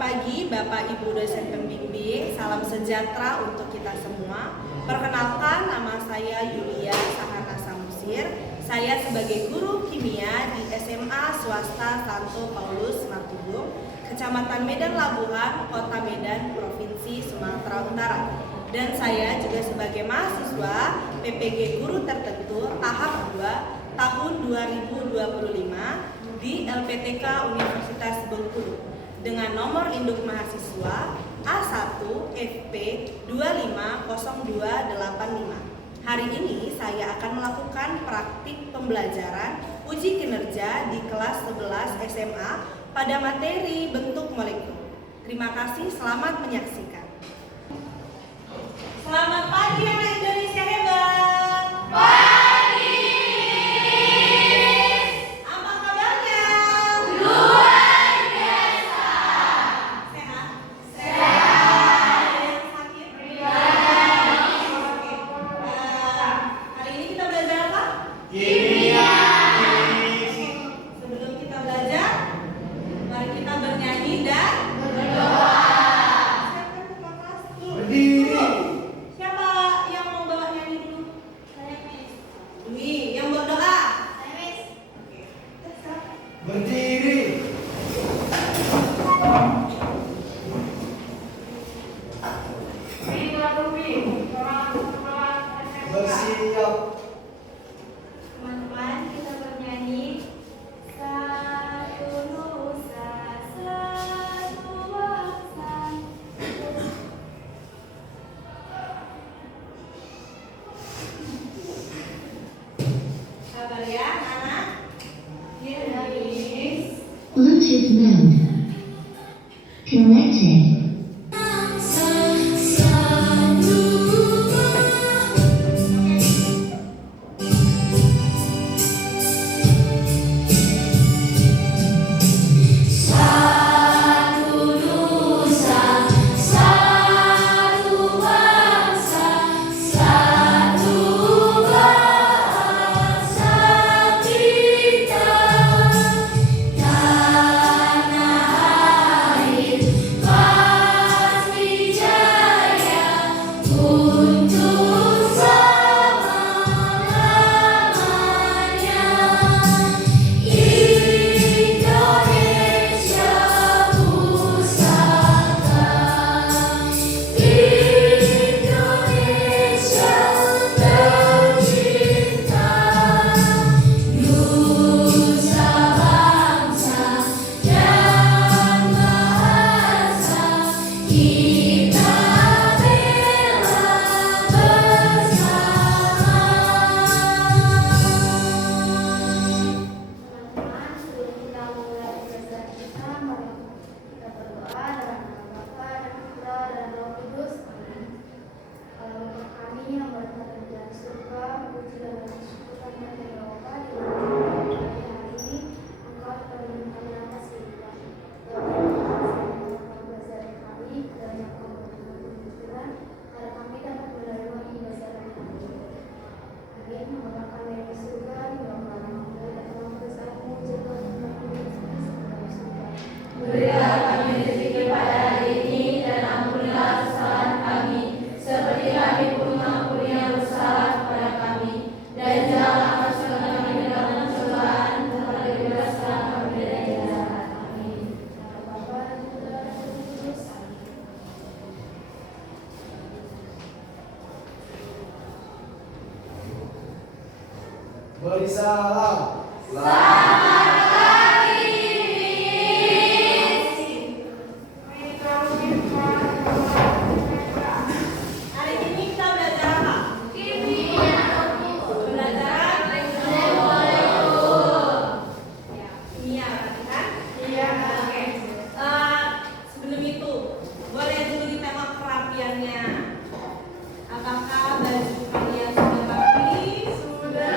pagi Bapak Ibu dosen pembimbing, salam sejahtera untuk kita semua. Perkenalkan, nama saya Yulia Sahana Samusir. Saya sebagai guru kimia di SMA Swasta Santo Paulus Martubung, Kecamatan Medan Labuhan, Kota Medan, Provinsi Sumatera Utara. Dan saya juga sebagai mahasiswa PPG Guru Tertentu tahap 2 tahun 2025 di LPTK Universitas Bengkulu dengan nomor induk mahasiswa A1FP250285. Hari ini saya akan melakukan praktik pembelajaran uji kinerja di kelas 11 SMA pada materi bentuk molekul. Terima kasih, selamat menyaksikan. Selamat pagi anak Indonesia hebat. Pagi. Apa kabarnya? Luar biasa. Sehat? Sehat. Yang sakit? Oke. Hari ini kita belajar apa? Kimia. Sebelum kita belajar, mari kita bernyanyi dan berdoa. Siapkan semua kelas dulu. Berdiri. Siapa yang mau bawa nyanyi dulu? Saya, Miss. Dwi, yang berdoa? Saya, Miss. Oke. Berdiri. Bersiap. Teman-teman, kita bernyanyi satu nusa, satu bangsa. Sabar ya, anak. Ya, Miss. Bluetooth mode. Connected. Teman-teman, sebelum kita mulai belajar kita, mari kita berdoa dalam nama Bapa dan Putra dan Roh Kudus. Amin. Bapa kami yang berada di dalam surga, puji dan syukur kami kepada Bapa di dalam hari ini, Engkau telah memberikan kami atas kehidupan. Engkau belajar kami dan yang kau berikan pikiran, agar kami dapat menerima ibadah kami. Amin. Bapa kami yang di surga, di bawah nama Berilah kami rezeki pada hari ini dan ampunilah kesalahan kami, seperti kami pun mengampuni yang bersalah kepada kami. Dan janganlah masukkan kami ke dalam pencobaan, tetapi bebaskanlah kami dari yang jahat. Amin. Bapa dan Putra dan Roh Kudus. Amin. Beri salam. Hari ini kita belajar apa? Pembelajaran ya, kimia berarti kan? Iya. Oke. Sebelum itu, boleh dulu ditengok kerapiannya. Apakah baju kalian sudah rapi? Sudah.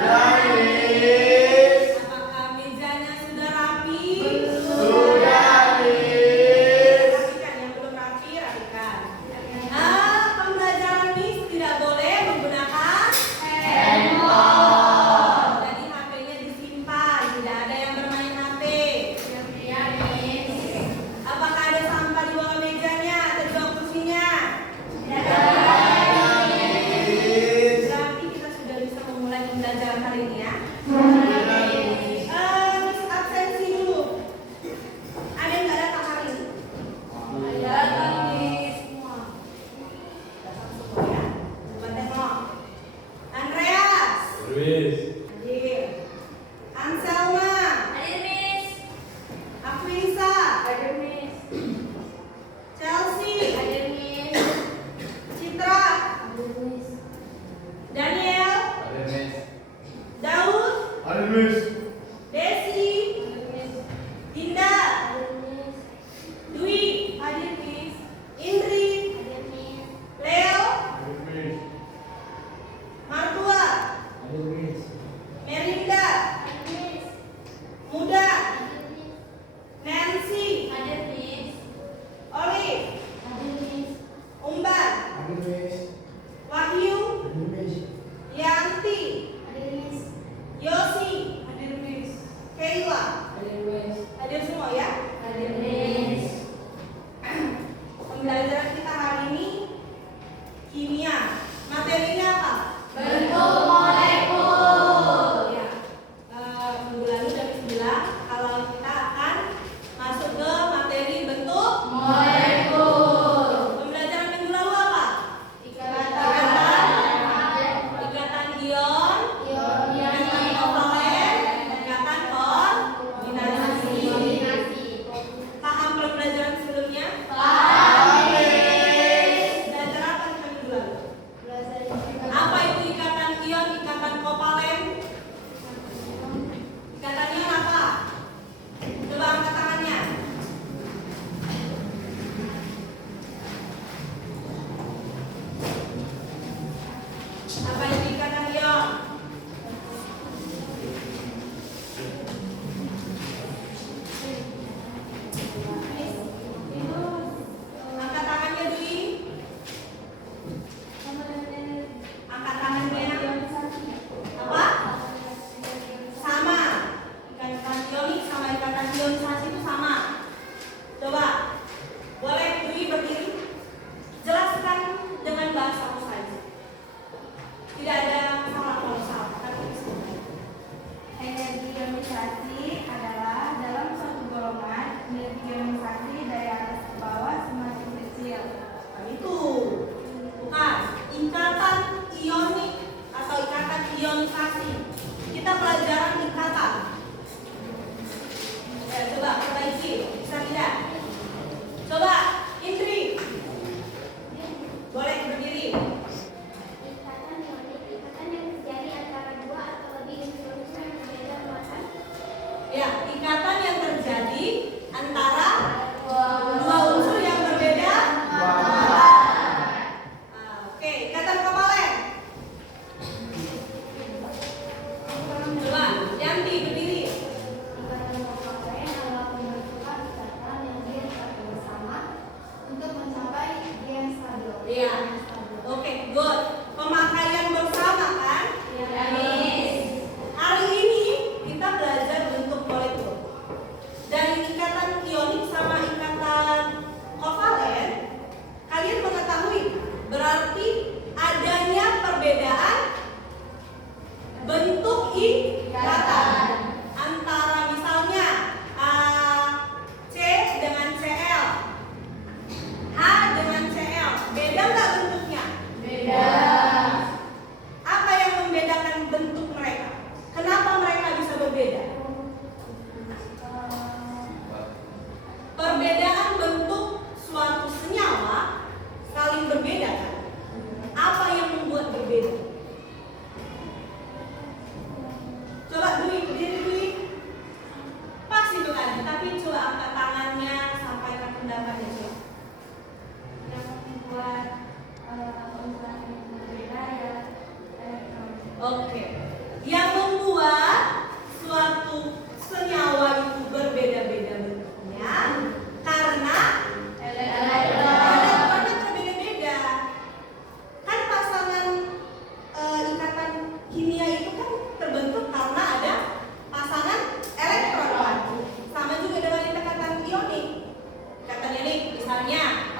Misalnya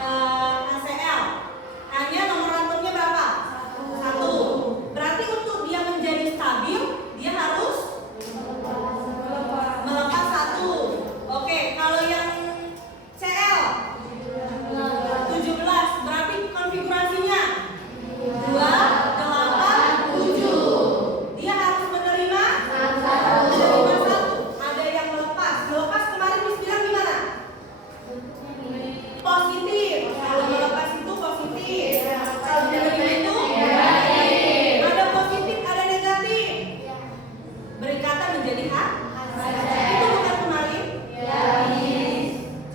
HCl, hanya nomor atomnya berapa? 1. Berarti untuk dia menjadi stabil, dia harus melepas 1. Oke, kalau yang Cl 17, berarti konfigurasinya 2, 8, 7. Dia harus menerima 1. Ada yang melepas. Melepas kemarin Miss bilang gimana? Positif. Kalau melepas itu positif. Kalau menerima itu negatif. Ada positif, ada negatif. Berikatan menjadi H. Itu bukan kemarin?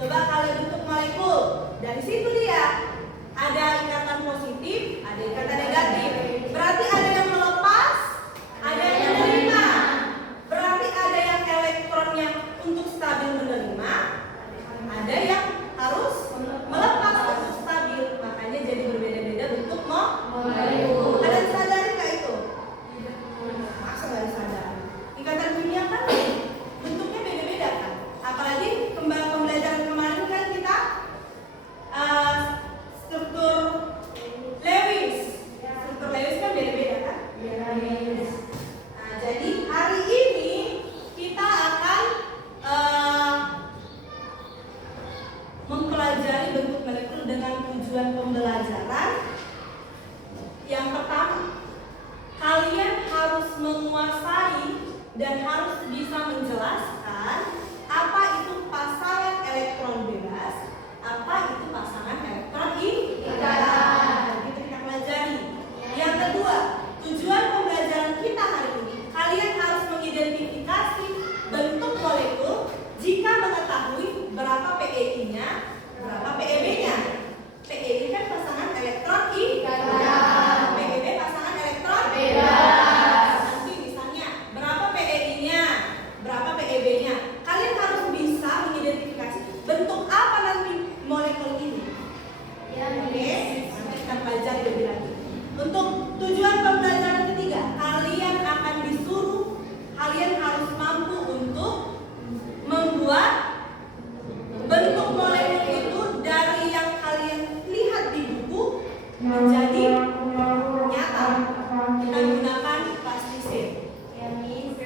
Coba kalian bentuk molekul. Dari situ dia ada ikatan positif, ada ikatan negatif. Berarti ada yang melepas, ada yang menerima. Berarti ada yang elektron yang untuk stabil menerima, ada yang harus melepas untuk stabil. Makanya jadi berbeda-beda bentuk molekul. Kalian sadari nggak itu? Masa nggak disadari? Ikatan kimia kan bentuknya beda-beda kan? Apalagi pembelajaran kemarin kan kita struktur Lewis. Struktur Lewis kan beda-beda kan? Nah, jadi hari ini kita akan mempelajari bentuk molekul dengan tujuan pembelajaran. Yang pertama, kalian harus menguasai dan harus bisa menjelaskan apa itu pasangan elektron bebas, apa itu pasangan elektron ikatan. Itu kita pelajari. Yang kedua, tujuan pembelajaran kita hari ini, kalian harus mengidentifikasi bentuk molekul jika mengetahui berapa PEI-nya, berapa PEB-nya. PEI kan pasangan elektron ikatan, PEB pasangan elektron bebas. Nanti misalnya berapa PEI-nya, berapa PEB-nya. Kalian harus bisa mengidentifikasi bentuk apa nanti molekul ini. Oke, nanti kita pelajari lebih lanjut. Untuk tujuan pembelajaran ketiga, kalian akan disuruh, kalian harus mampu untuk membuat bentuk molekul itu dari yang kalian lihat di buku menjadi nyata. Kita gunakan plastisine.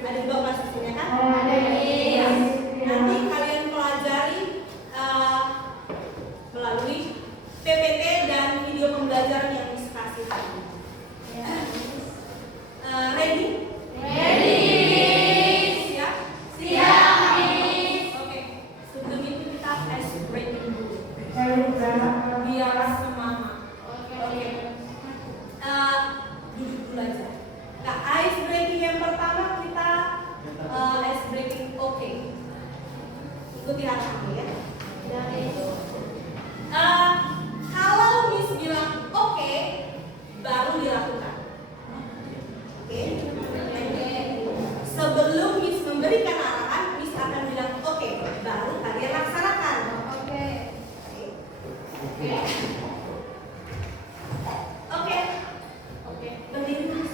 Ada 2 plastisine kan? Nanti kalian pelajari melalui PPT dan video pembelajaran yang dikasih tadi. Ready? Siap? Oke. Sebelum itu kita ice breaking dulu. Biar semangat. Oke. Duduk dulu aja. Nah, ice breaking yang pertama kita ice breaking oke. Ikuti arahannya ya. Kalau Miss bilang oke, baru dilakukan. Oke. Sebelum Miss memberikan arahan, Miss akan bilang oke, baru kalian laksanakan. Oke. Berdiri Miss.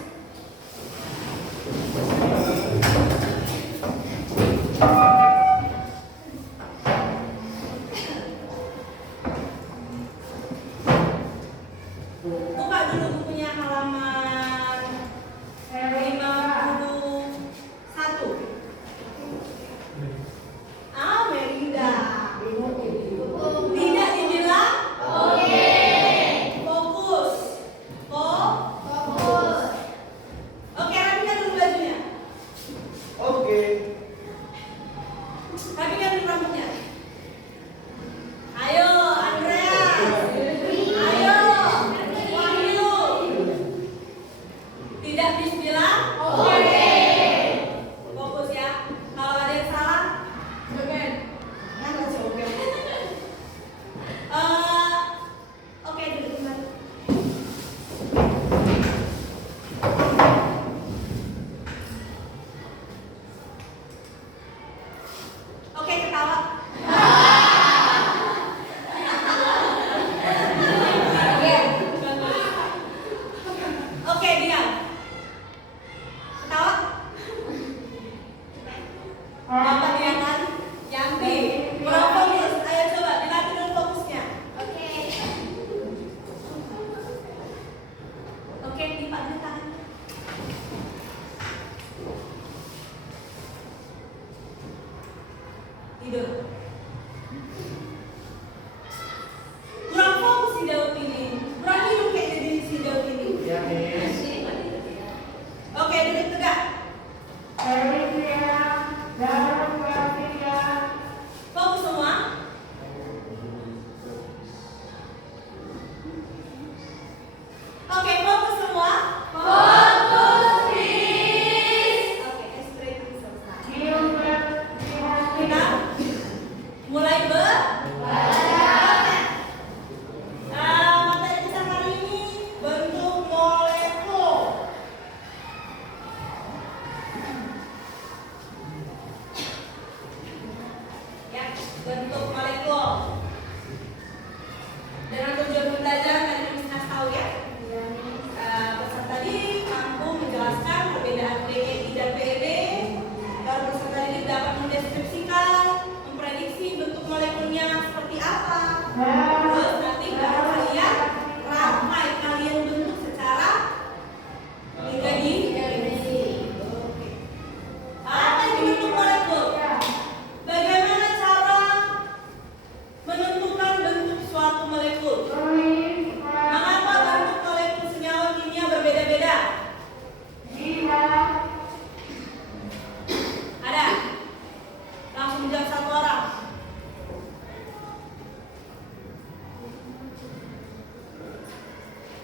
Buka dulu bukunya halaman 51. Merinda. Tidak dibilang oke.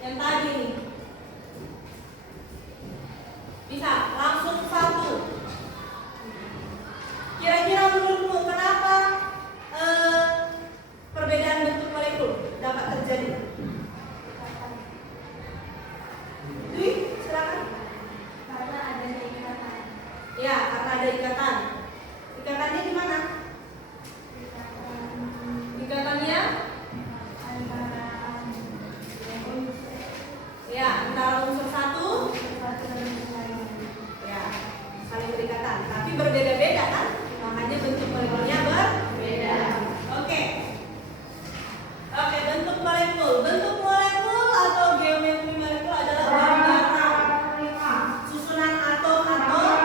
Yang tadi nih. Bisa langsung satu. Kira-kira menurutmu kenapa perbedaan bentuk molekul dapat terjadi? Dwi, silakan. Karena adanya ikatan. Ya, karena ada ikatan. Ikatannya di mana? Ikatannya? Ya, antara unsur satu. Ya, saling berikatan. Tapi berbeda-beda kan? Makanya bentuk molekulnya berbeda. Oke. Oke, bentuk molekul. Bentuk molekul atau geometri molekul adalah gambaran susunan atom-atom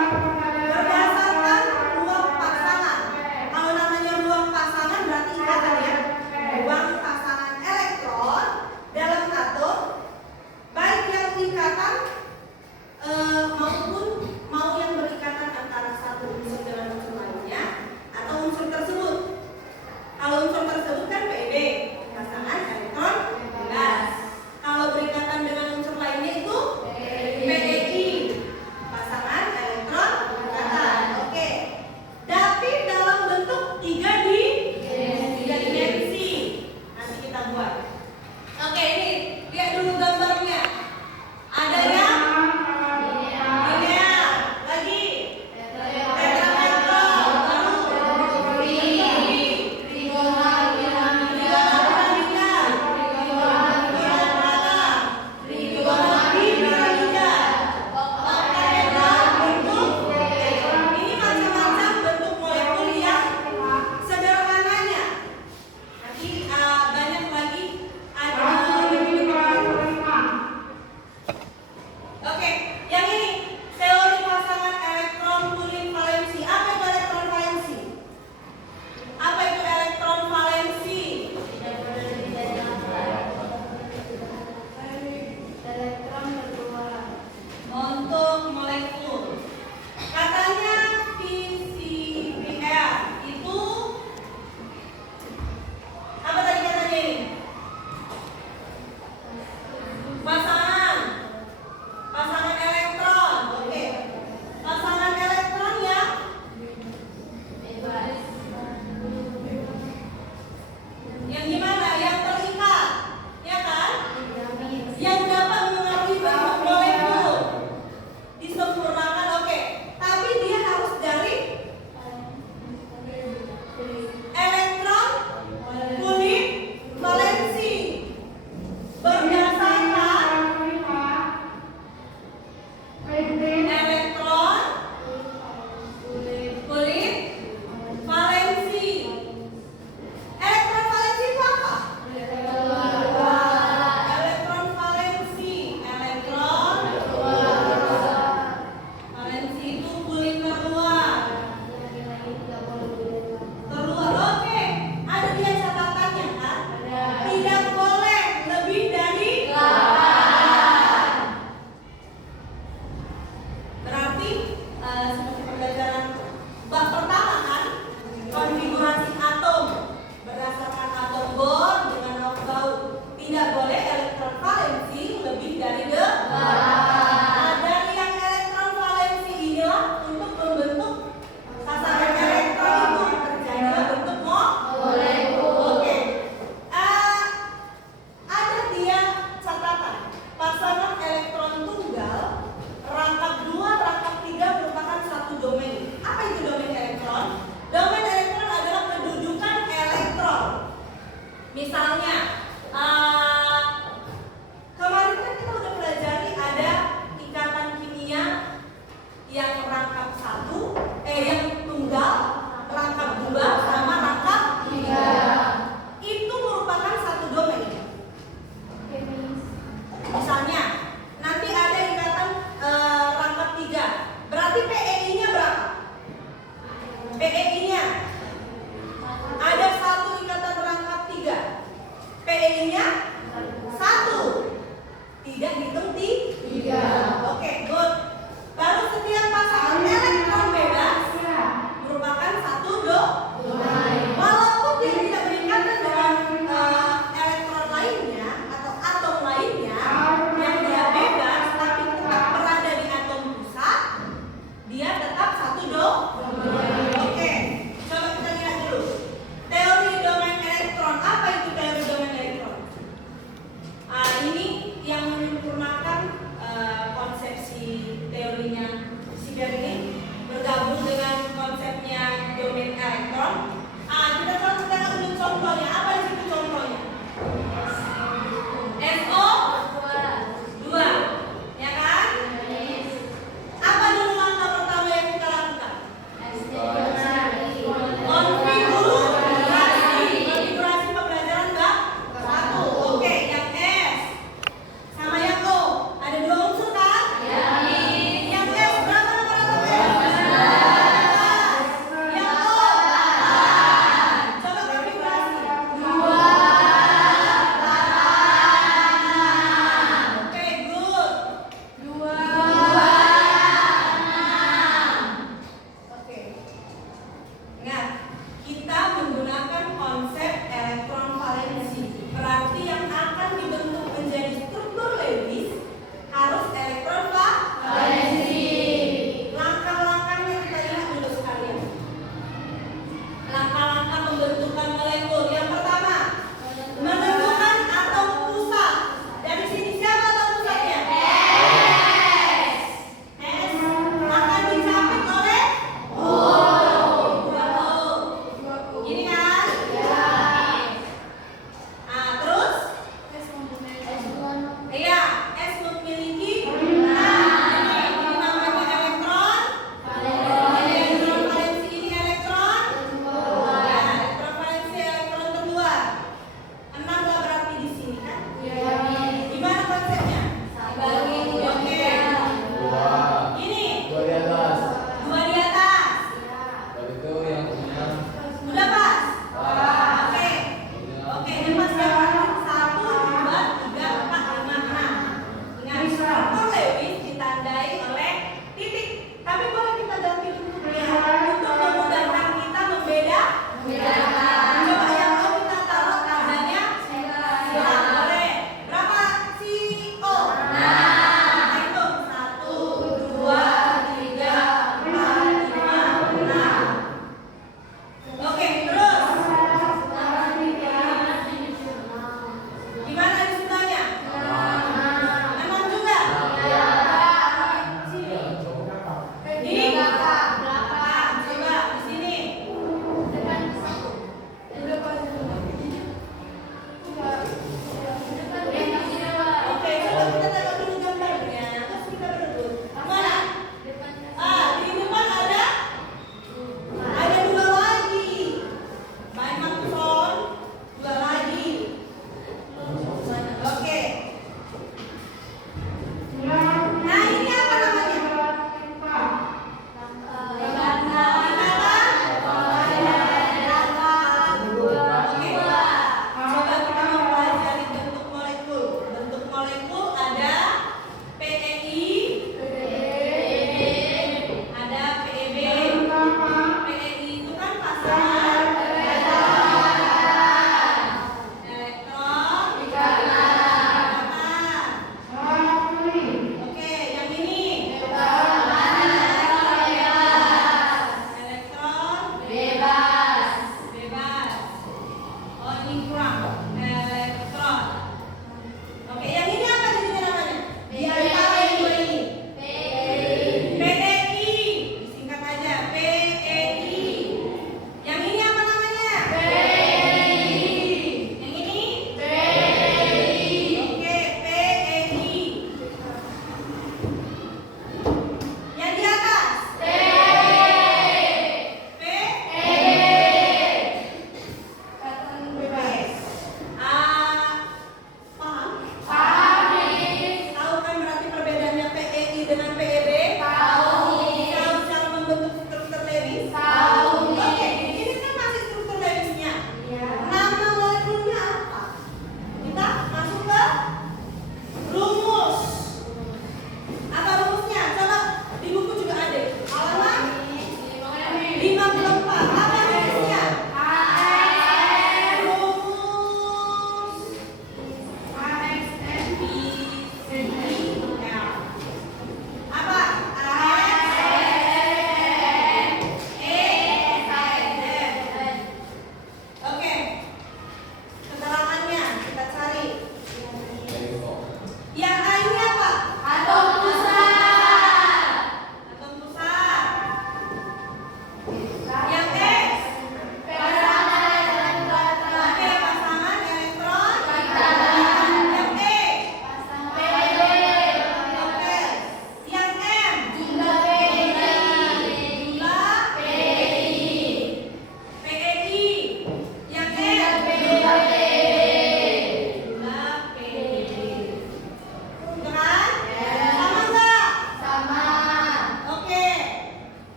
berdasarkan ruang pasangan. Kalau namanya ruang pasangan berarti ikatan ya. Ruang pasangan elektron dalam atom, baik yang ikatan maupun mau yang berikatan antara satu unsur dengan unsur lainnya atau unsur tersebut. Kalau unsur tersebut kan PEB, pasangan elektron bebas. Kalau berikatan dengan unsur lainnya itu PEI, pasangan elektron ikatan. Oke. Tapi dalam bentuk tiga dimensi. Nanti kita buat. Oke, ini lihat dulu gambarnya. Ada yang linear, lagi tetrahedron, baru ini macam-macam bentuk molekul yang sederhananya. Nanti banyak lagi ada. Oke, yang ini teori pasangan elektron kulit valensi. Apa itu elektron valensi? Apa itu elektron valensi? Elektron berkeluaran. Untuk molekul. Katanya PCBR itu apa tadi katanya ini? Pasangan elektron. Oke. Pasangan elektron ya. Yang gimana? Yang terikat, ya kan? Yang dapat mengaruhi bentuk molekul. Disempurnakan, oke. Tapi dia harus dari elektron kulit valensi. Berdasarkan elektron kulit valensi. Elektron valensi itu apa? Elektron valensi. Valensi itu kulit terluar. Terluar, oke. Ada dia catatannya kan? Tidak boleh lebih dari 8. Berarti seperti pembelajaran bab pertama kan, konfigurasi atom berdasarkan atom Bohr dengan Rockwell. Tidak boleh elektron valensi lebih dari 8. Nah, dari yang elektron valensi inilah untuk membentuk sasaran elektron itu terjadilah bentuk molekul. Oke. Ada dia catatan pasangan elektron tunggal rangkap 2, rangkap 3 merupakan satu domain. Apa itu domain elektron? Domain elektron adalah kedudukan elektron. Misalnya, kemarin kan kita udah pelajari ada ikatan kimia yang rangkap 1, yang tunggal, rangkap 2, sama rangkap 3. Itu merupakan satu domain. Misalnya, nanti ada ikatan rangkap 3. Berarti PEI-nya berapa? PEI-nya ada satu ikatan rangkap 3. PEI-nya 1. Tidak hitung 3. Oke, good. Baru setiap pasangan elektron bebas merupakan satu domain. Walaupun dia tidak berikatan dengan elektron lainnya atau atom lainnya,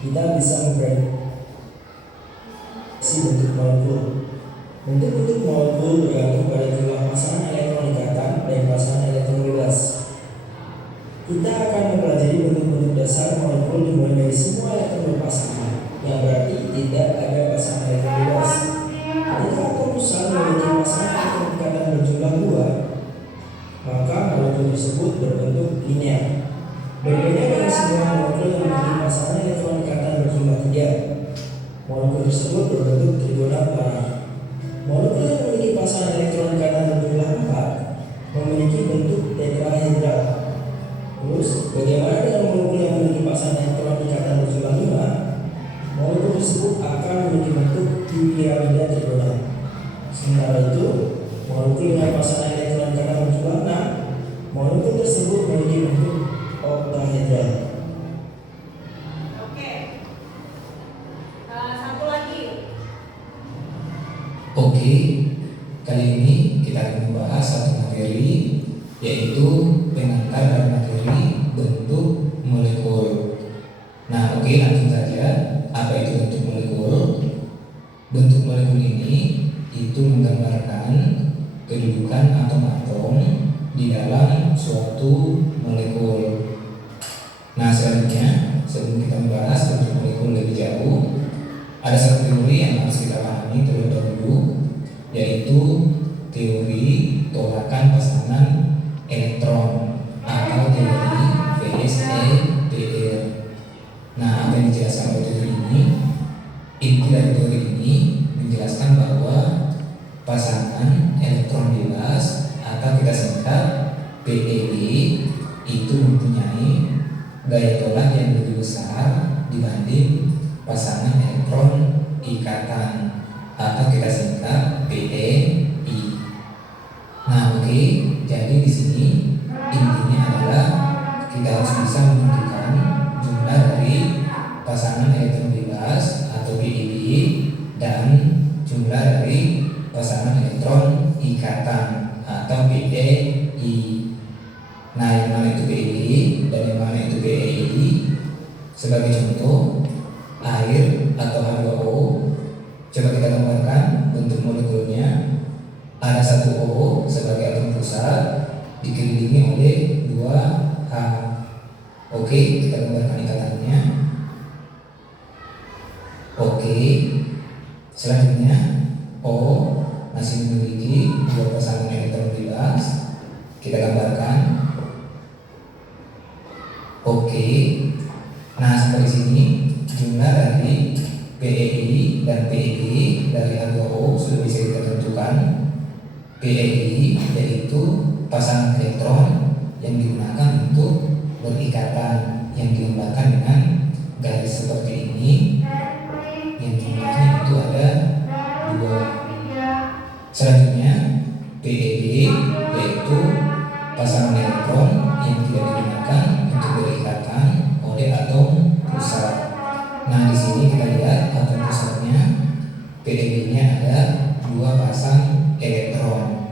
kita bisa memprediksi bentuk molekul. Bentuk-bentuk molekul bergantung pada jumlah pasangan elektron ikatan dan pasangan elektron bebas. Kita akan mempelajari bentuk-bentuk dasar molekul dimulai dari semua elektron berpasangan, yang berarti tidak ada pasangan elektron bebas. Ketika atom saling memiliki pasangan elektron ikatan berjumlah 2, maka molekul tersebut berbentuk linear. Berbeda dengan semua molekul yang memiliki pasangan elektron ikatan berjumlah 3, molekul tersebut berbentuk trigonal planar. Molekul yang memiliki pasangan elektron ikatan berjumlah 4 memiliki bentuk tetrahedral. Terus, bagaimana dengan molekul yang memiliki pasangan elektron ikatan berjumlah 5? Molekul tersebut akan memiliki bentuk piramida trigonal. Sementara itu, molekul dengan pasangan elektron ikatan berjumlah 6, molekul tersebut memiliki bentuk oktahedral. Oke. Satu lagi. Oke, kali ini kita akan membahas satu materi, yaitu pengantar dari materi bentuk molekul. Nah, oke, langsung saja. Apa itu bentuk molekul? Bentuk molekul ini itu menggambarkan kedudukan atom-atom di dalam suatu molekul. Nah, selanjutnya, sebelum kita membahas bentuk molekul lebih jauh, ada satu teori yang harus kita pahami terlebih dahulu, yaitu teori tolakan pasangan elektron atau teori VSEPR. Nah, apa yang dijelaskan oleh teori ini? Inti dari teori ini menjelaskan bahwa pasangan elektron bebas atau kita singkat PEB itu mempunyai gaya tolak yang lebih besar dibanding pasangan elektron ikatan atau kita singkat PEI. Nah, oke, jadi di sini intinya adalah kita harus bisa menentukan jumlah dari pasangan elektron bebas atau PEB dan jumlah dari pasangan elektron ikatan atau PEI. Nah, yang mana itu PEI dan yang mana itu PEI? Sebagai contoh, air atau H2O. Coba kita gambarkan bentuk molekulnya. Ada satu O sebagai atom pusat dikelilingi oleh 2 H. Oke, kita gambarkan ikatannya. Oke, selanjutnya O masih memiliki 2 pasangan elektron bebas. Kita gambarkan. Oke, nah sampai sini jumlah dari PEI dan PEB dari H2O sudah bisa kita tentukan. PEI yaitu pasangan elektron yang digunakan untuk berikatan yang digambarkan dengan garis seperti ini, yang jumlahnya itu ada 2. Selanjutnya PEB yaitu pasangan elektron yang tidak digunakan untuk berikatan oleh atom pusat. Nah, di sini kita lihat atom pusatnya PEB-nya ada 2 pasang elektron.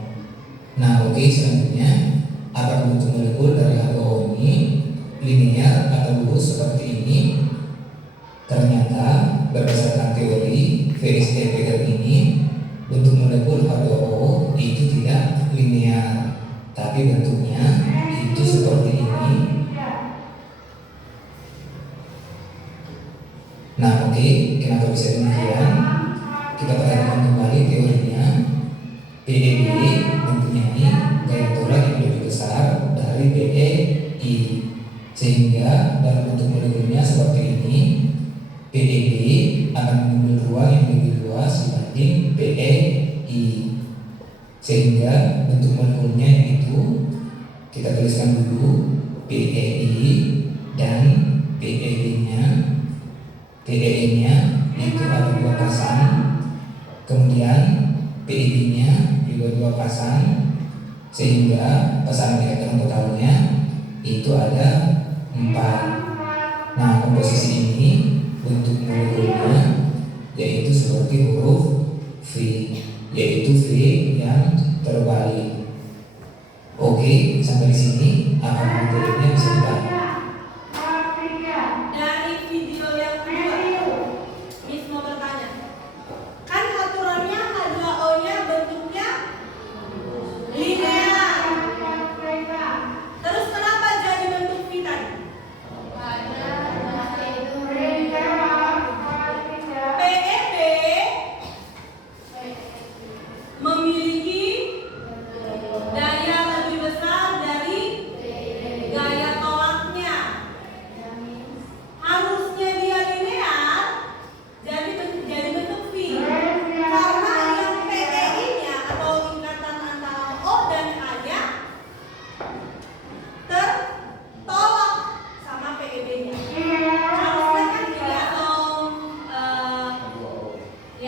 Nah, oke, selanjutnya apakah bentuk molekul dari H2O ini linear atau lurus seperti ini? Ternyata berdasarkan teori VSEPR ini, bentuk molekul H2O itu tidak linear, tapi bentuknya itu seperti ini. Nah, oke, kenapa bisa demikian? Kita perhatikan kembali teorinya. PEB mempunyai gaya tolak yang lebih besar dari PEI, sehingga dalam bentuk molekulnya seperti ini, PEB akan mengambil ruang yang lebih luas dibanding PEI, sehingga bentuk molekulnya yaitu kita tuliskan dulu PEI dan PEB-nya. PEI-nya itu ada 2 pasang, kemudian PEB-nya juga 2 pasang, sehingga pasangan elektron totalnya itu ada 4. Nah, komposisi ini bentuk molekulnya yaitu seperti huruf V, yaitu V yang terbalik. Oke, sampai di sini apa materinya bisa dipahami? Dari video yang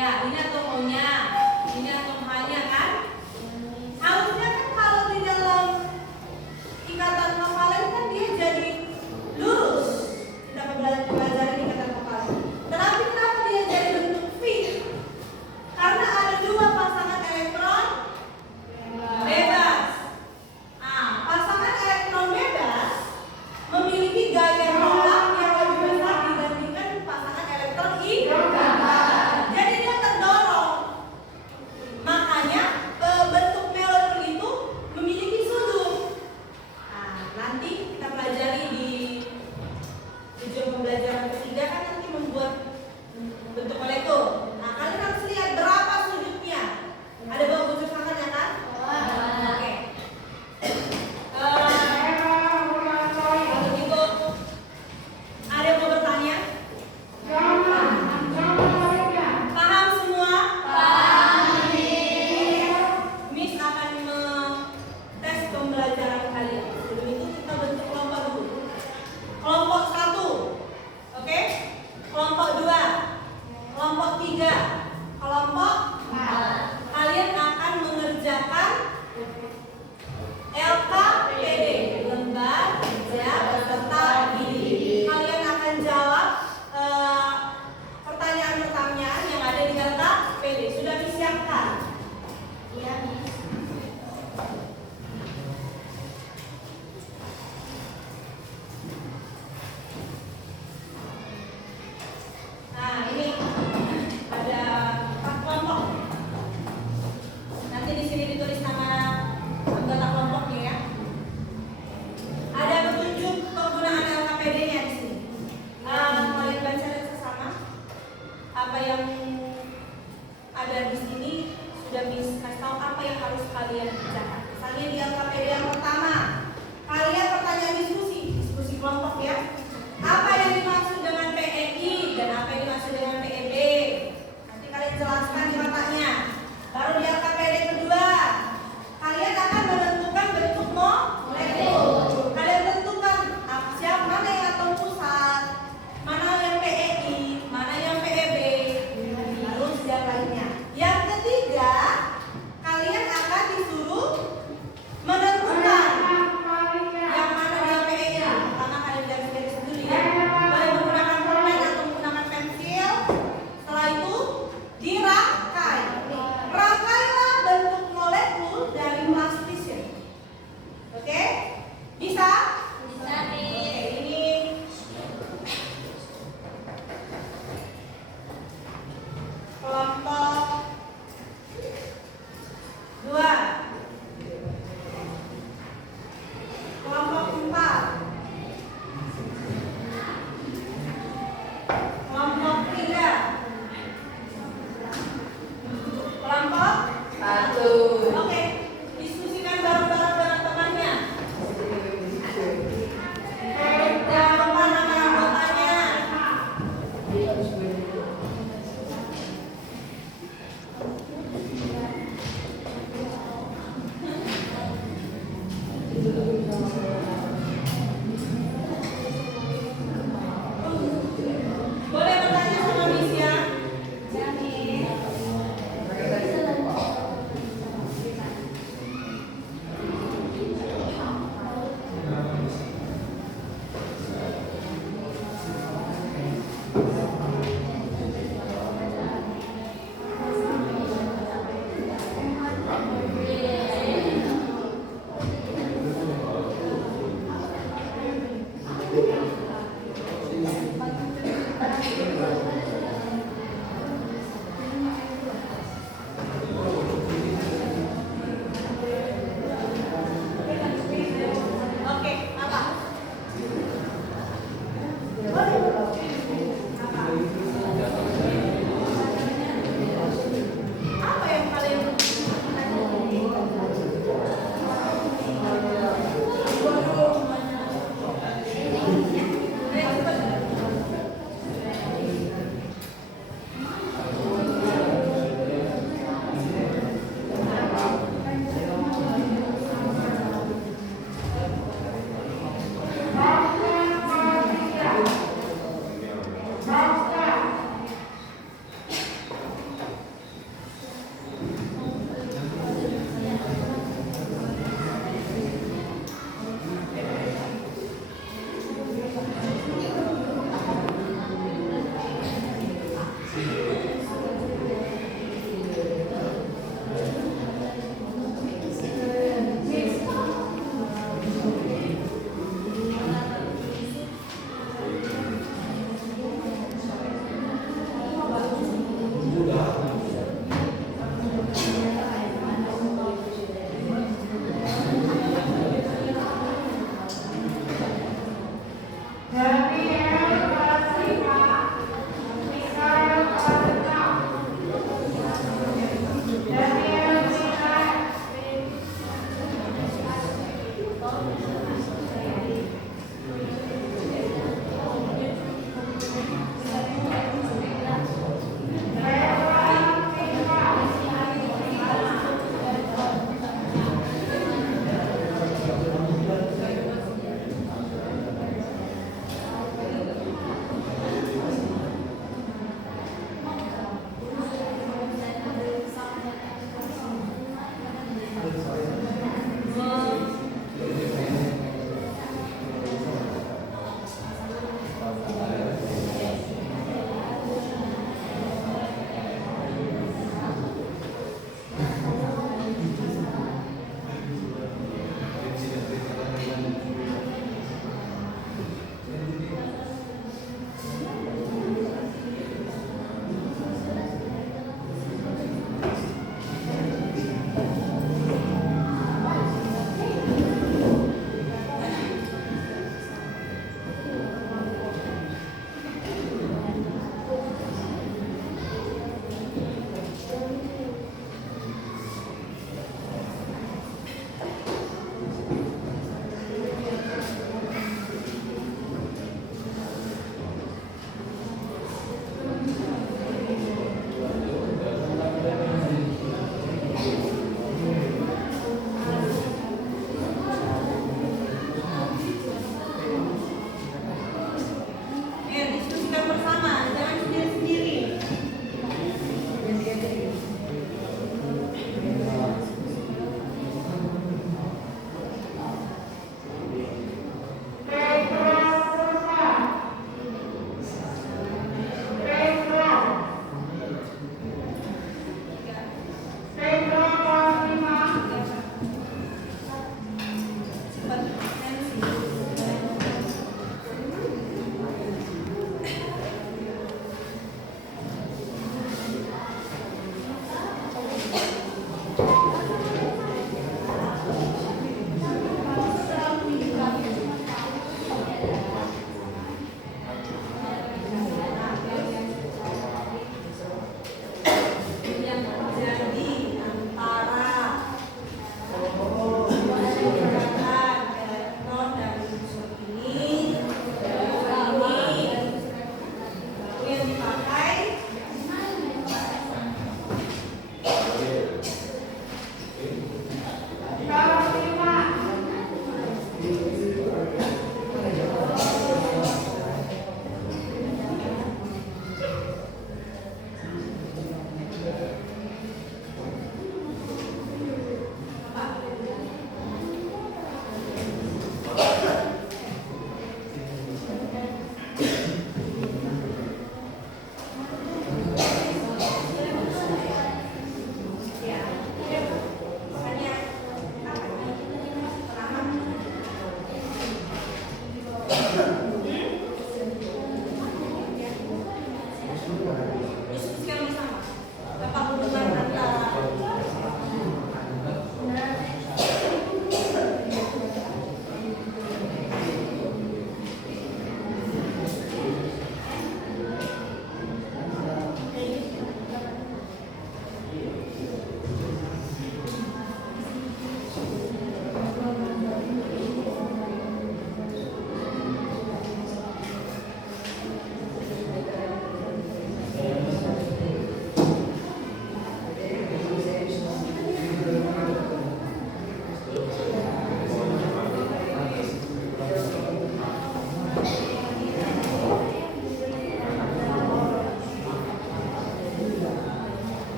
Ya, ini atomonya, ini atomanya kan? Harusnya kan kalau di dalam ikatan kovalen kan dia jadi lurus. Kita pelajari ikatan kovalen. Tetapi kenapa dia jadi bentuk V? Karena ada dua pasangan elektron bebas. Nah, pasangan elektron bebas memiliki gaya tolak yang lebih besar dibandingkan pasangan elektron ion. Jadi dia terdorong. Makanya bentuk molekul itu memiliki sudut. Nah, nanti kita pelajari di tujuan pembelajaran ketiga kan nanti membuat bentuk molekul. Nah, kalian harus lihat berapa sudutnya. Ada bawa buku sakannya kan? Oke. Kalau gitu, ada yang mau bertanya? Paham semua? Miss akan tes pembelajaran kalian. Sebelum itu kita bentuk kelompok dulu. Kelompok 1, oke? Kelompok 2, kelompok 3, kelompok 4. Kalian akan mengerjakan LKPD, lembar kerja peserta didik. Kalian akan jawab pertanyaan-pertanyaan yang ada di LKPD. Sudah disiapkan? Iya, Miss. Nah, ini ada 4 kelompok. Nanti di sini ditulis nama anggota kelompoknya ya. Ada petunjuk penggunaan LKPD-nya di sini. Kalian baca sesama. Apa yang ada di sini sudah Miss kasih tahu apa yang harus kalian kerjakan. Misalnya di LKPD yang pertama, kalian pertanyaan diskusi kelompok ya. Apa yang dimaksud dengan PEI dan apa yang dimaksud dengan PEB? Nanti kalian jelaskan di matanya. Baru di LKPD kedua, kalian akan menentukan bentuk molekul. Kalian tentukan siapa mana yang atom pusat, mana yang PEI, mana yang PEB, baru yang lainnya. Yang ketiga, kalian akan disuruh menentukan yang mana yang PEI. Pertama kalian garis dulu ya. Diskusikan bersama. Bapak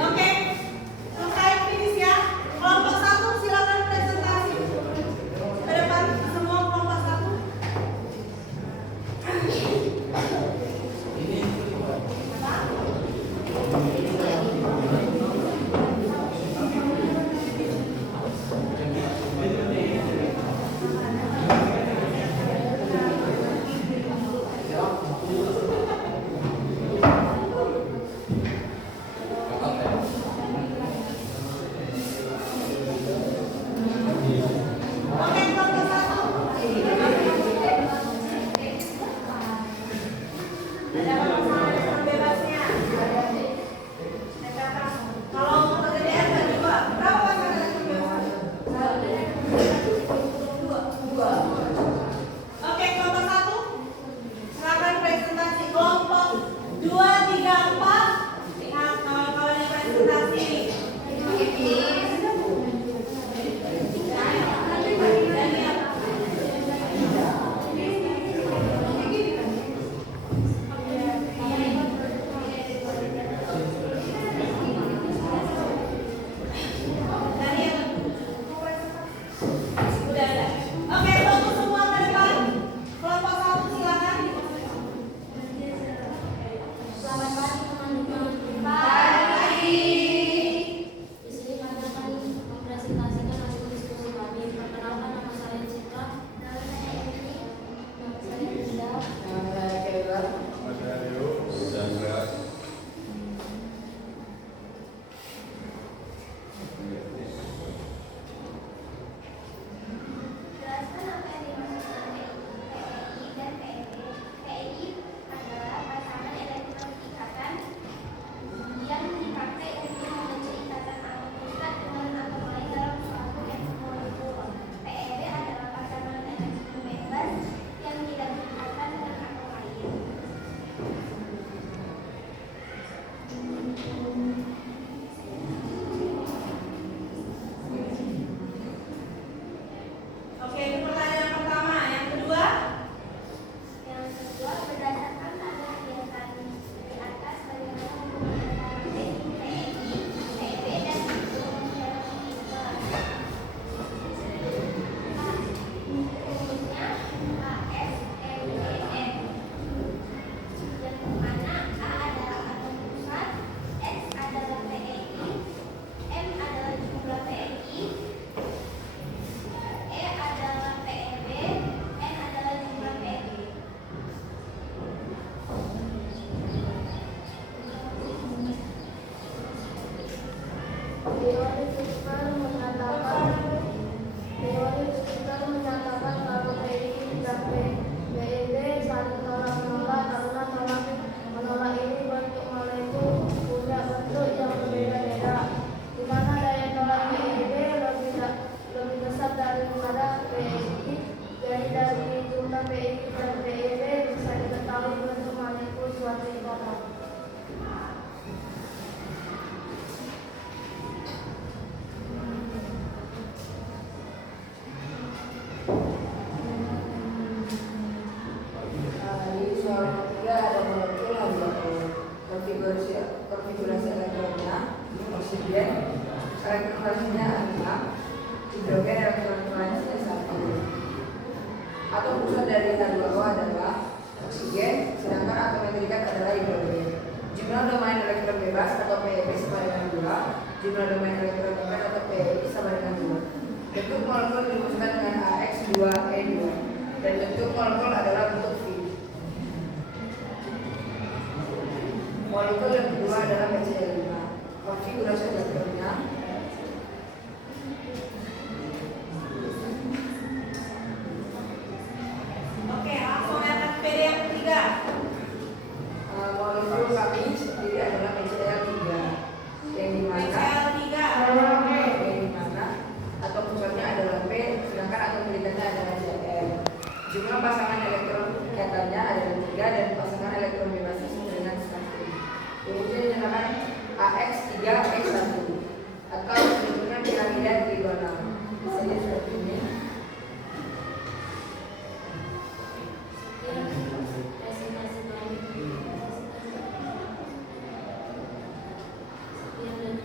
Oke, selesai finish ya. Kelompok 1 silakan presentasi. Ke depan semua kelompok 1. Oke, kelompok 1. Ada masalah dengan bebasnya. Kalau pekerjaan bagi dua, berapa pasangan dengan bebas? Oke, kelompok 1. Silakan presentasi. Kelompok 2, 3, 4. Lihat kawan-kawan yang presentasi. Udah ada. Oke, fokus semua ke depan. Kelompok 1 silakan. Selamat pagi teman-teman. Pagi. Di sini kami akan mempresentasikan hasil diskusi kami. Perkenalkan, nama saya Citra. Nama saya Edi. Nama saya Dinda. Jelaskan apa yang dimaksud dengan PEI dan PEB. PEI adalah pasangan elektronik ikatan yang dipakai untuk membentuk ikatan atom pusat dengan atom lain dalam suatu molekul. PEB adalah pasangan elektron bebas yang tidak berikatan dengan atom lain. Oke, itu pertanyaan pertama. Yang kedua, Yang kedua, berdasarkan tabel kelihatan di atas bagaimana hubungan PEI, PEB dan rumusnya ASMBM, yang mana A adalah atom pusat, X adalah PEI, M adalah jumlah PEI, E adalah PEB, N adalah jumlah PEB. Teori fisikal menyatakan kalau PEI dan PEB saling tolak-menolak karena tolak-menolak ini bentuk molekul punya bentuk yang berbeda-beda, di mana daya tolak PEB lebih besar daripada PEI. Jadi dari jumlah PEI dan PEB bisa diketahui bentuk molekul suatu isomer. Di soal ketiga ada molekul konfigurasi elektronnya oksigen, elektronasinya 6, hidrogen elektronasinya 1. Atom pusat dari H2O adalah oksigen, sedangkan atom yang terikat adalah hidrogen. Jumlah domain elektron bebas atau PEB sama dengan 2, jumlah domain elektron bebas atau PEI sama dengan 2. Bentuk molekul dirumuskan dengan AX2E2 dan bentuk molekul adalah bentuk V. Molekul yang kedua adalah BCl5. Konfigurasi elektronnya oke, langsung lihat PD yang ketiga. molekul kami sendiri adalah BCl3 yang dimana atom pusatnya adalah P, sedangkan atom terikatnya adalah Cl. Jumlah pasangan elektron ikatannya adalah 3 dan pasangan elektron bebasnya sama dengan 1. Rumusnya dinamakan AX3X1 atau disebutnya piramida trigonal. Misalnya seperti ini. Presentasi kami. Sekian dan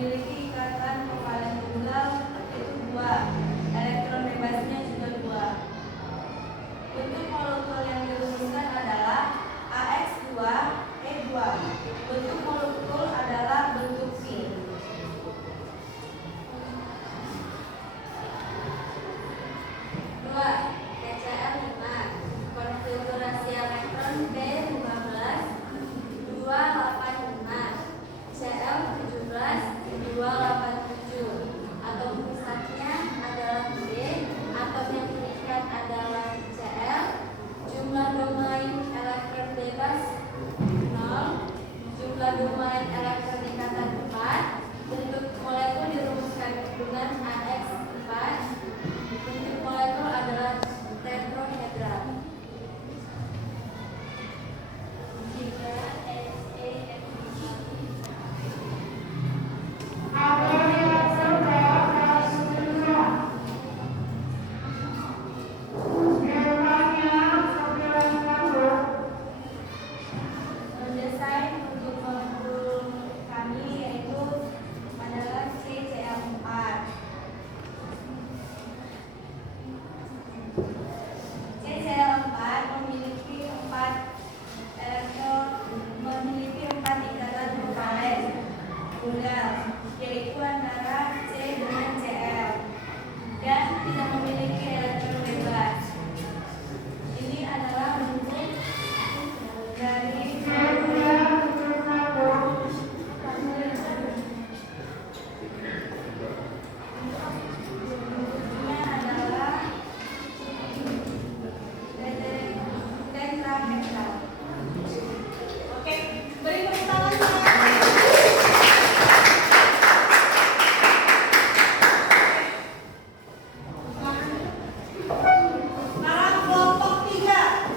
memiliki ikatan kovalen tunggal yaitu 2. Elektron bebasnya juga 2. Bentuk molekul yang dirumuskan adalah AX2E2. Bentuk molekul adalah bentuk pi. 2. TCl5. Konfigurasi elektron B15 285, Cl17 287. Atom pusatnya adalah B, atom yang terikat adalah Cl. Jumlah domain elektron bebas 0, jumlah domain elektron ikatan 4. Bentuk molekul dirumuskan dengan AX4. Bentuk molekul adalah tetrahedral. 3. Desain untuk molekul kami yaitu adalah CCl4. CCl4 memiliki 4 ikatan kovalen tunggal, yaitu antara C dengan Cl, dan tidak memiliki elektron bebas. Ini adalah bentuk dari tetrahedral. Oke, beri tepuk tangan. Sekarang kelompok 3.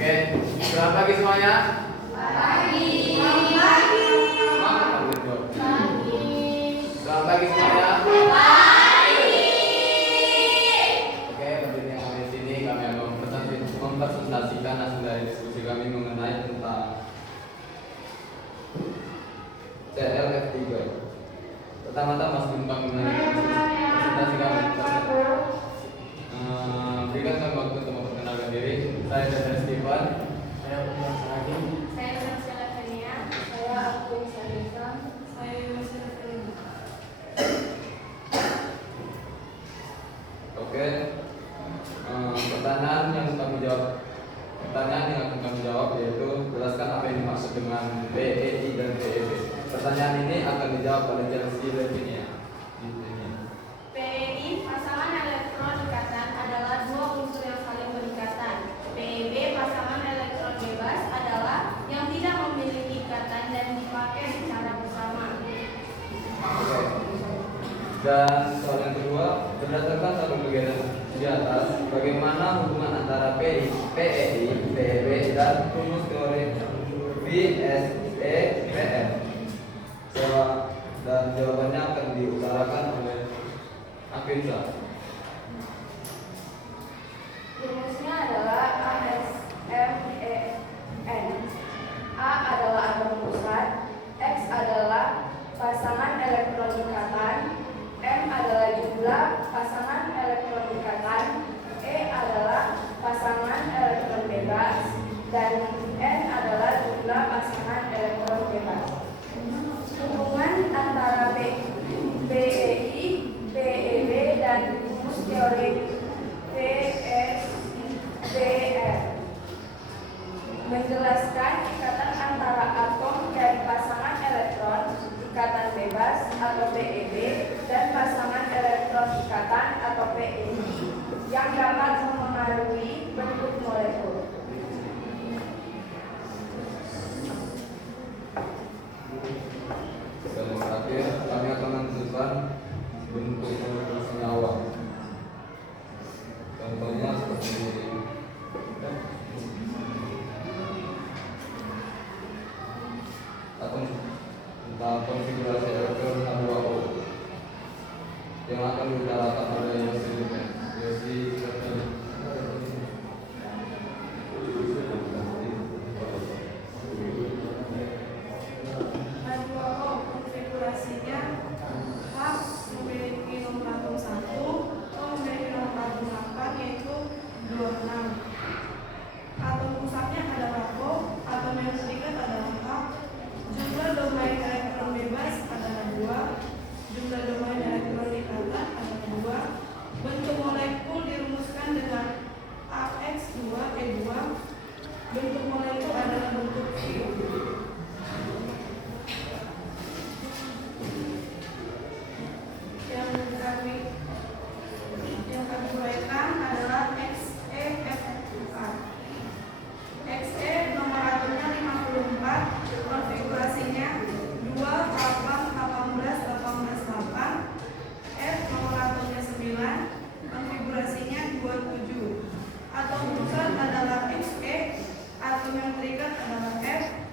Oke, selamat pagi semuanya. Selamat pagi semuanya. Oke, tentunya di sini kami akan mempresentasikan hasil dari diskusi kami mengenai tentang CLF3. Pertama-tama sebelum kami presentasi kami, berikan kami waktu untuk memperkenalkan diri. Saya Daniel Steven. Saya Umar Saragi. Saya Marcella Fenia. Saya Aku Sarisa. Saya Yusuf Fenia. Oke, pertanyaan yang akan kami jawab yaitu jelaskan apa yang dimaksud dengan PEI dan PEB. Pertanyaan ini akan dijawab oleh Chelsea Levinia. PEI, pasangan elektron ikatan, adalah dua unsur yang saling berikatan. PEB, pasangan elektron bebas, adalah yang tidak memiliki ikatan dan dipakai secara bersama. Oke. Dan soal yang kedua, berdasarkan satu kegiatan di atas, bagaimana hubungan antara PEI, PEB, dan rumus teori VSEPM? Dan jawabannya akan diutarakan oleh Afinsa. Rumusnya adalah ASMEN. A adalah atom pusat, X adalah pasangan elektron ikatan, M adalah jumlah pasangan elektron ikatan, E adalah pasangan elektron bebas, dan N adalah jumlah pasangan elektron bebas. Hubungan antara PEI, PEB, dan rumus teori VSEPM menjelaskan ikatan antara atom dan pasangan elektron ikatan bebas atau PEB dan pasangan elektron ikatan atau PEI yang dapat mempengaruhi bentuk molekul. Dan yang terakhir, kami akan menentukan bentuk molekul senyawa. Contohnya seperti atom konfigurasi elektron H2O yang akan diutarakan oleh Yosi H2O konfigurasinya H memiliki nomor atom 1, O memiliki nomor atom 8 yaitu 26. Atom pusatnya adalah O, atom yang terikat adalah H, jumlah domain elektron bebas adalah 2, jumlah domain elektron ikatan adalah 2, bentuk molekul dirumuskan dengan AX2E2, bentuk molekul adalah bentuk Q. Yang kami uraikan adalah XeF4. Xe nomor atomnya 54, konfigurasinya 2, 8, 18, 18, 8. F nomor atomnya 9, konfigurasinya 27. Atom pusat adalah Xe, atom yang terikat adalah F.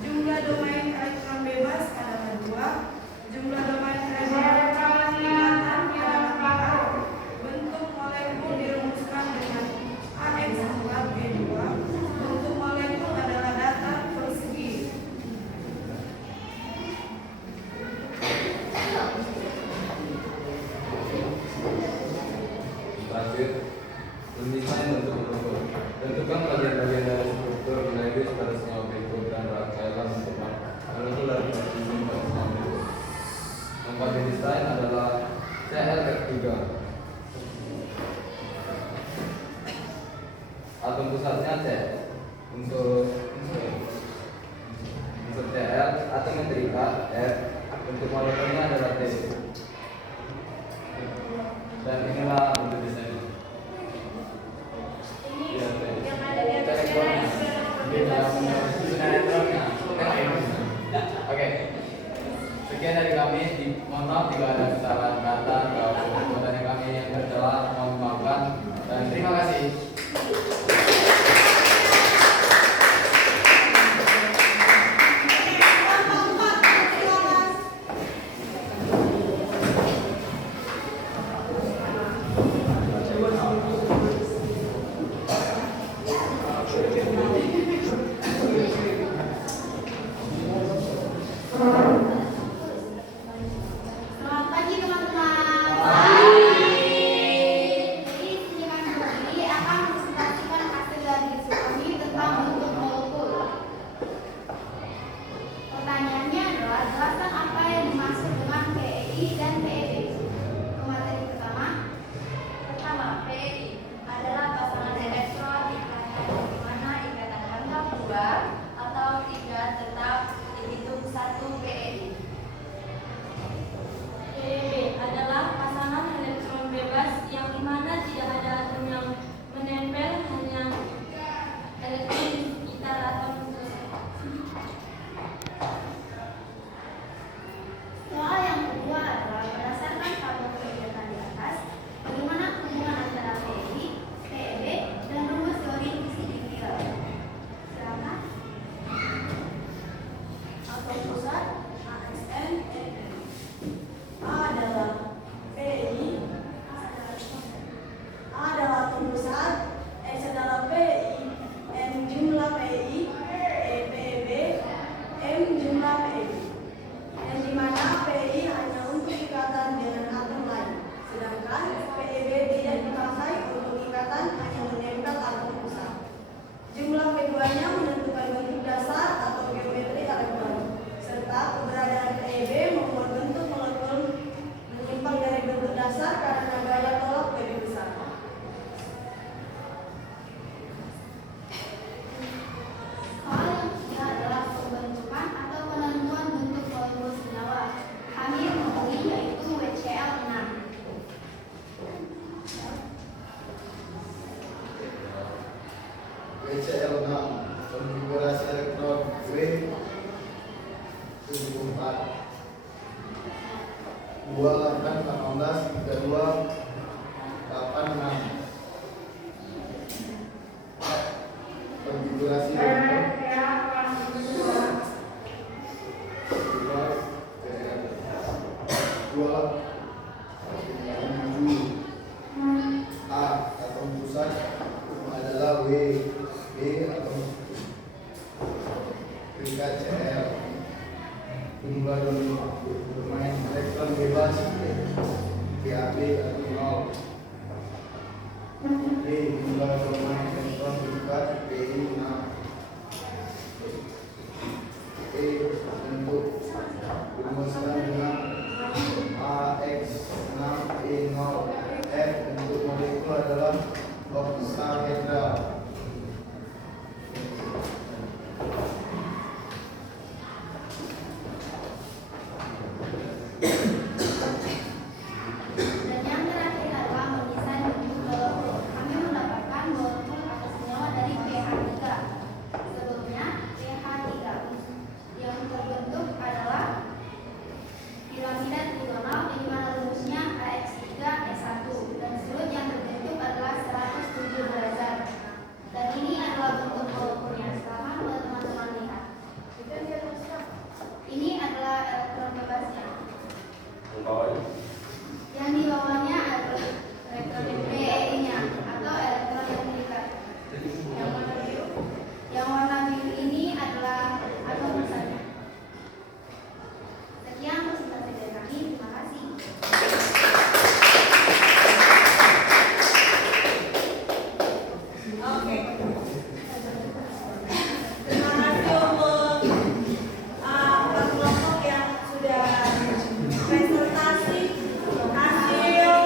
Jumlah domain elektron bebas adalah 2, jumlah domain elektron ikatan adalah 4. Bentuk molekul dirumuskan dengan AX4E2. Bentuk molekul adalah datar persegi. Terakhir, mendesain bentuk molekul. Tentukan bagian-bagian dari struktur biologis pada senyawa berikut dan rangkaian bentuk molekul dari masing-masing pada senyawa berikut. Tempat didesain adalah CL3. Atom pusatnya C. Unsur Cl, atom yang terikat F. Bentuk molekulnya adalah T. Dan inilah bentuk desainnya. Iya, T. Elektronnya. Susunan elektronnya. Oke. Sekian dari kami. Mohon maaf jika ada kesalahan kata atau perbuatan yang kami yang tercela, mohon maafkan. Dan terima kasih. Selamat pagi teman-teman. Pagi. Jadi sini kami berdiri akan mempresentasikan hasil dari riset kami tentang bentuk molekul. Pertanyaannya adalah jelaskan apa yang dimaksud dengan PEI dan PEB. Ke materi pertama. Pertama, PEI adalah pasangan elektron ikatan di mana ikatan antar dua atau tiga tetap dihitung satu PEI. PEB adalah pasangan elektron bebas yang dimana tidak ada atom yang menempel, hanya elektron di sekitar atom tersebut. Soal yang kedua adalah berdasarkan tabel kegiatan di atas, bagaimana hubungan antara PEI, PEB, dan rumus teori fisikal. Silakan. Atom pusat ASN A adalah PI, A adalah atom pusat, X adalah PI, M jumlah PI, E PEB, M jumlah PEB. Yang dimana PI hanya untuk ikatan dengan atom lain, sedangkan PEB tidak dipakai untuk ikatan hanya menempel atom pusat. Jumlah keduanya menentukan bentuk dasar atau geometri elektron, serta keberadaan PEB membuat bentuk molekul menyimpang dari bentuk dasar karena gaya tolak lebih besar. Soal yang ketiga adalah pembentukan atau penentuan bentuk molekul senyawa. Kami memilih yaitu WCl6. WCl6 konfigurasi elektron W 74 28 18 32 86. Konfigurasi elektron dua menuju A atau pusat adalah W, B atau peringkat CL. Jumlah bermain elektron bebas PAB atau 0. B. Jumlah bermain elektron bebas PI 6. E. Bentuk rumuskan dengan AX6 E0. F. Bentuk molekul adalah oksahedral. Dan yang terakhir adalah mendesain bentuk molekul. Kami mendapatkan molekul atau senyawa dari pH 3. Sebelumnya pH 3 yang terbentuk adalah piramida trigonal di mana rumusnya AX3S1 dan sudut yang terbentuk adalah 107 derajat. Dan ini adalah bentuk molekulnya. Sekarang boleh teman-teman lihat. Ini adalah elektron bebasnya. Yang di bawahnya adalah elektron PEI-nya atau elektron yang terikat. Yang warna biru ini adalah atom besarnya. Sekian presentasi dari kami. Terima kasih. Oke. Terima kasih untuk kelompok yang sudah presentasi hasil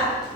Kak?